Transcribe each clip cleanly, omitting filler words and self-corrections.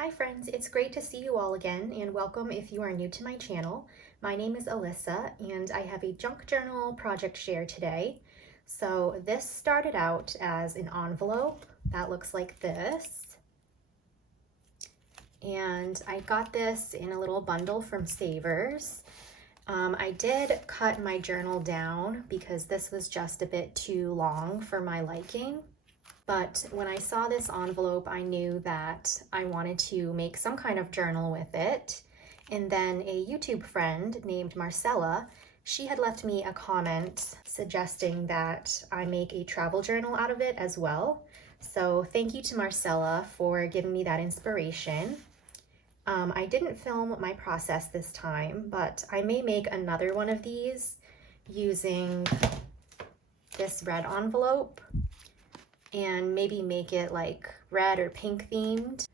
Hi friends, it's great to see you all again and welcome if you are new to my channel. My name is Alyssa and I have a junk journal project share today. So this started out as an envelope that looks like this. And I got this in a little bundle from Savers. I did cut my journal down because this was just a bit too long for my liking. But when I saw this envelope, I knew that I wanted to make some kind of journal with it. And then a YouTube friend named Marcella, she had left me a comment suggesting that I make a travel journal out of it as well. So thank you to Marcella for giving me that inspiration. I didn't film my process this time, but I may make another one of these using this red envelope and maybe make it like red or pink themed.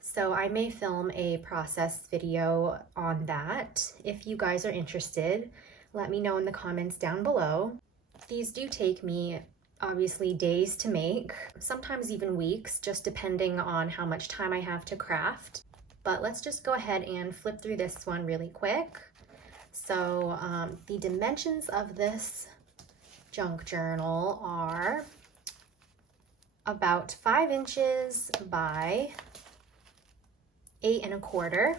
So I may film a process video on that. If you guys are interested, let me know in the comments down below. These do take me obviously days to make, sometimes even weeks, just depending on how much time I have to craft. But let's just go ahead and flip through this one really quick. So the dimensions of this junk journal are about 5 inches by 8 1/4.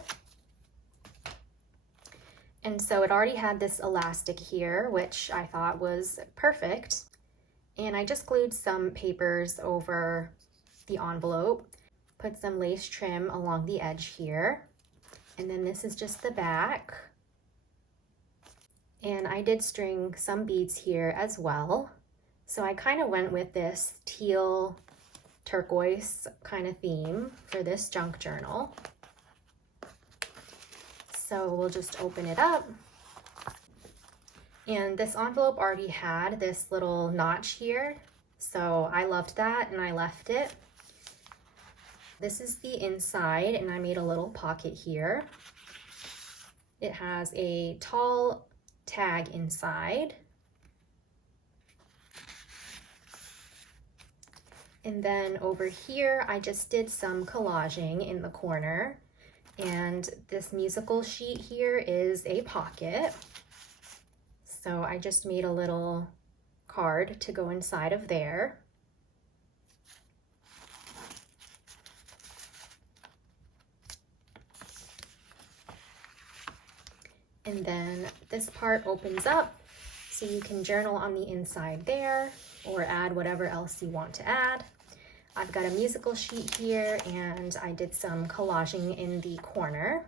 And so it already had this elastic here, which I thought was perfect. And I just glued some papers over the envelope, put some lace trim along the edge here. And then this is just the back. And I did string some beads here as well. So I kind of went with this teal turquoise kind of theme for this junk journal. So we'll just open it up. And this envelope already had this little notch here. So I loved that and I left it. This is the inside and I made a little pocket here. It has a tall tag inside. And then over here, I just did some collaging in the corner. And this musical sheet here is a pocket. So I just made a little card to go inside of there. And then this part opens up so you can journal on the inside there or add whatever else you want to add. I've got a musical sheet here and I did some collaging in the corner.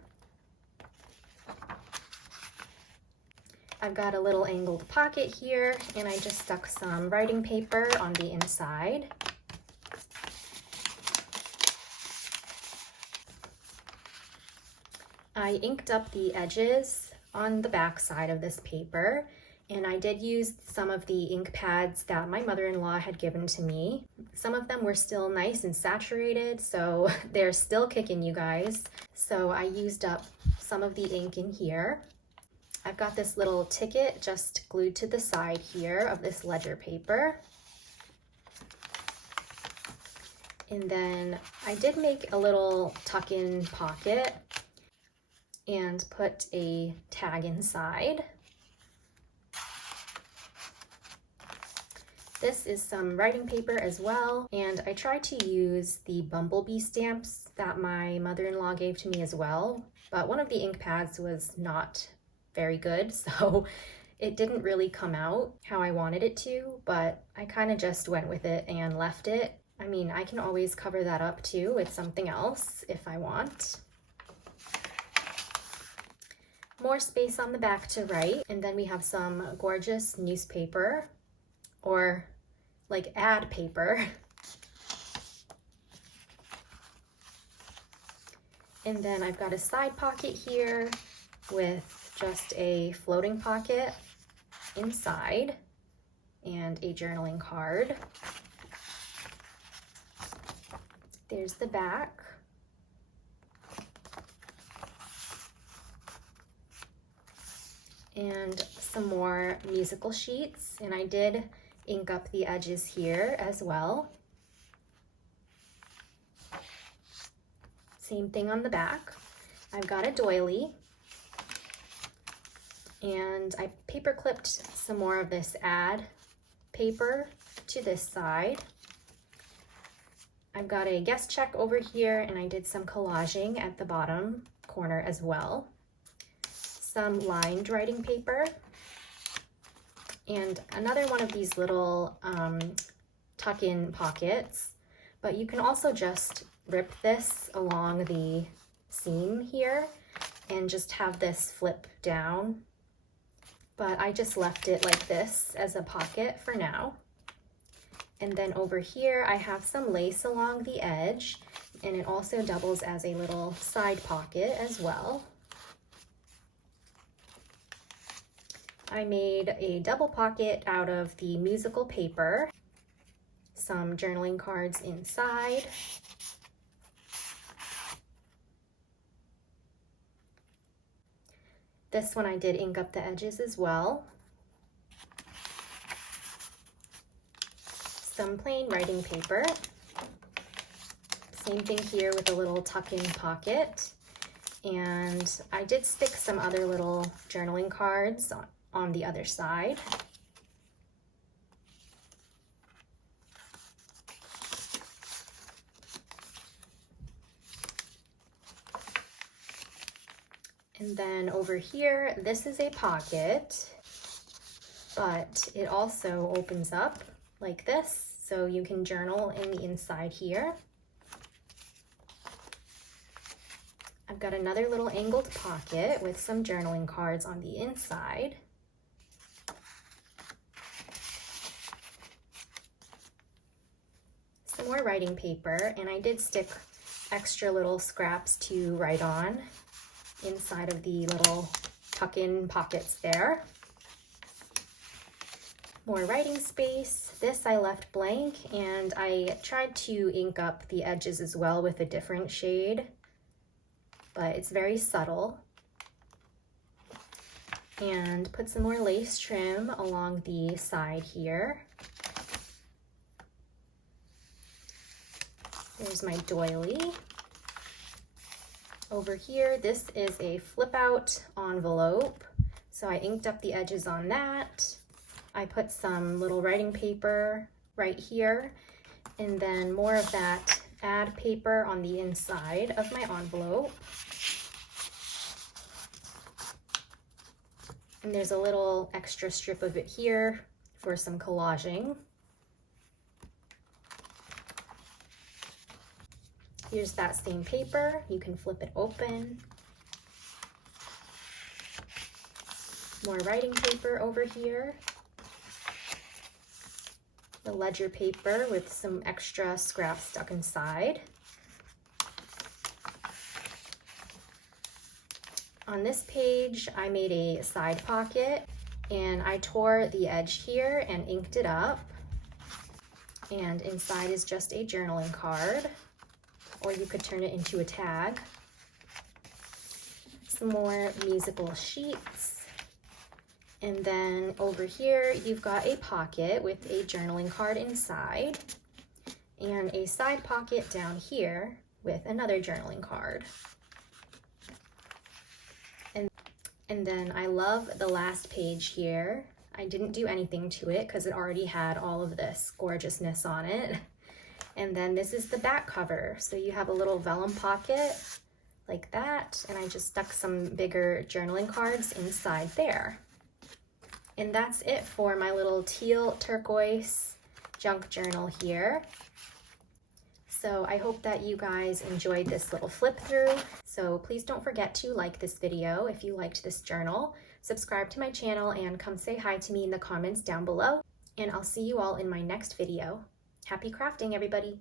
I've got a little angled pocket here and I just stuck some writing paper on the inside. I inked up the edges on the back side of this paper. And I did use some of the ink pads that my mother-in-law had given to me. Some of them were still nice and saturated, so they're still kicking, you guys. So I used up some of the ink in here. I've got this little ticket just glued to the side here of this ledger paper. And then I did make a little tuck-in pocket and put a tag inside. This is some writing paper as well, and I tried to use the bumblebee stamps that my mother-in-law gave to me as well, but one of the ink pads was not very good, so it didn't really come out how I wanted it to, but I kind of just went with it and left it. I mean, I can always cover that up too with something else if I want. More space on the back to write, and then we have some gorgeous newspaper, or like ad paper. And then I've got a side pocket here with just a floating pocket inside and a journaling card. There's the back. And some more musical sheets, and I did ink up the edges here as well. Same thing on the back. I've got a doily, and I paper clipped some more of this ad paper to this side. I've got a guest check over here, and I did some collaging at the bottom corner as well. Some lined writing paper, and another one of these little tuck-in pockets, but you can also just rip this along the seam here and just have this flip down, but I just left it like this as a pocket for now. And then over here I have some lace along the edge, and it also doubles as a little side pocket as well. I made a double pocket out of the musical paper, some journaling cards inside, this one I did ink up the edges as well. Some plain writing paper. Same thing here with a little tuck-in pocket. And I did stick some other little journaling cards on the other side. And then over here, this is a pocket, but it also opens up like this, so you can journal in the inside here. I've got another little angled pocket with some journaling cards on the inside. Some more writing paper, and I did stick extra little scraps to write on inside of the little tuck-in pockets there. More writing space. This I left blank, and I tried to ink up the edges as well with a different shade, but it's very subtle. And put some more lace trim along the side here. There's my doily. Over here, this is a flip out envelope, so I inked up the edges on that. I put some little writing paper right here, and then more of that ad paper on the inside of my envelope. And there's a little extra strip of it here for some collaging. Here's that same paper. You can flip it open. More writing paper over here. The ledger paper with some extra scraps stuck inside. On this page, I made a side pocket, and I tore the edge here and inked it up. And inside is just a journaling card, or you could turn it into a tag. Some more musical sheets. And then over here, you've got a pocket with a journaling card inside, and a side pocket down here with another journaling card. And then I love the last page here. I didn't do anything to it because it already had all of this gorgeousness on it. And then this is the back cover. So you have a little vellum pocket like that, and I just stuck some bigger journaling cards inside there. And that's it for my little teal turquoise junk journal here. So I hope that you guys enjoyed this little flip through. So please don't forget to like this video if you liked this journal, subscribe to my channel, and come say hi to me in the comments down below. And I'll see you all in my next video. Happy crafting, everybody!